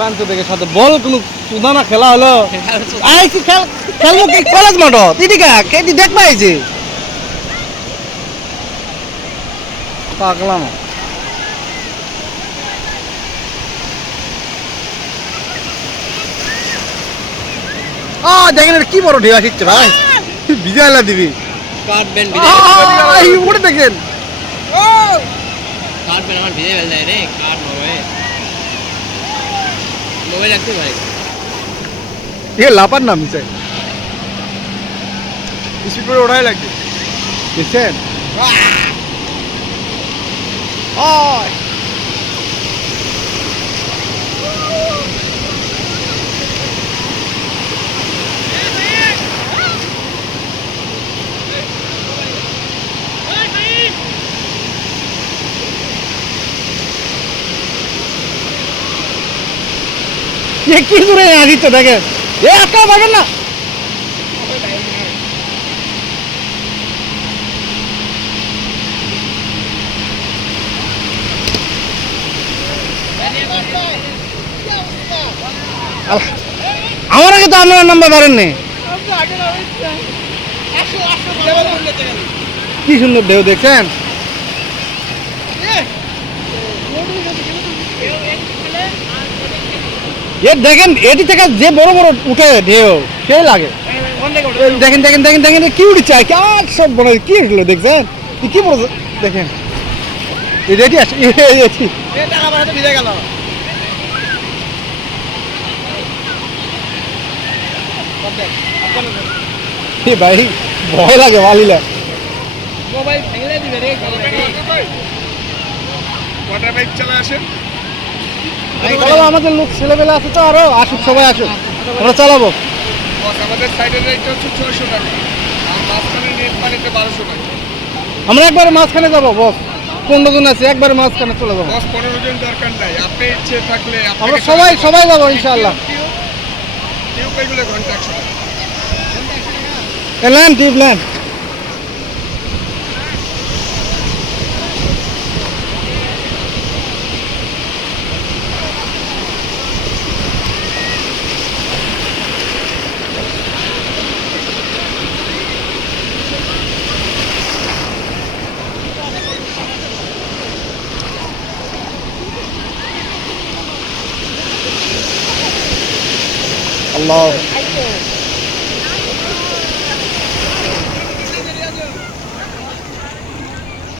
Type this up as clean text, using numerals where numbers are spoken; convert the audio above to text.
বান্ত দেখে সাথে বল কোনো চুদা না খেলা হলো আইছি খেলবো কি কলেজ মাঠ তিটিকা কেটি দেখ পাইছে পাগলা না দেখেন কি বড় ঢেউ আসছে ভাই ভিজাইলা দিবি কাটবেন উপরে দেখেন কাটবেন আমার ভিজে ফেল যায় রে কাট মোবাইল মোবাইল রাখতে ভাই এ লাপার নাম মিশাই স্পিড করে ওঠাই লাগবে দেখছেন কি দূরে আসিচ্ছে দেখেন এ আটকা পাবেন না আমার আগে তো আপনার নাম্বার পারেননি কি সুন্দর ঢেউ দেখছেন এর দেখেন এটি থেকে যে বড় বড় উঠে ঢেউ সে লাগে দেখেন দেখেন দেখেন দেখেন কি উঠছে আর সব বড় কি উঠলো দেখছেন কি বড় দেখেন রেডি আছে ভাই ভয় লাগে মালিলা আমাদের লোক ছেলেবেলা আছে তো আরো আসুক সবাই আসুক আমরা চালাবো আমাদের সাইডের রেট হচ্ছে 600 টাকা আর মাঝখানে নেট পানিতে 1200 টাকা আমরা একবারে মাঝখানে যাবো বস 15 জন আছে একবারে মাঝখানে চলে যাবো 10-15 জন দরকার নাই আপনি ইচ্ছে থাকলে আমরা সবাই যাবো ইনশাআল্লাহ কেউ কইগুলো ঘন্টা 100 টাকা ল্যান্ড টিপ ল্যান্ড Allah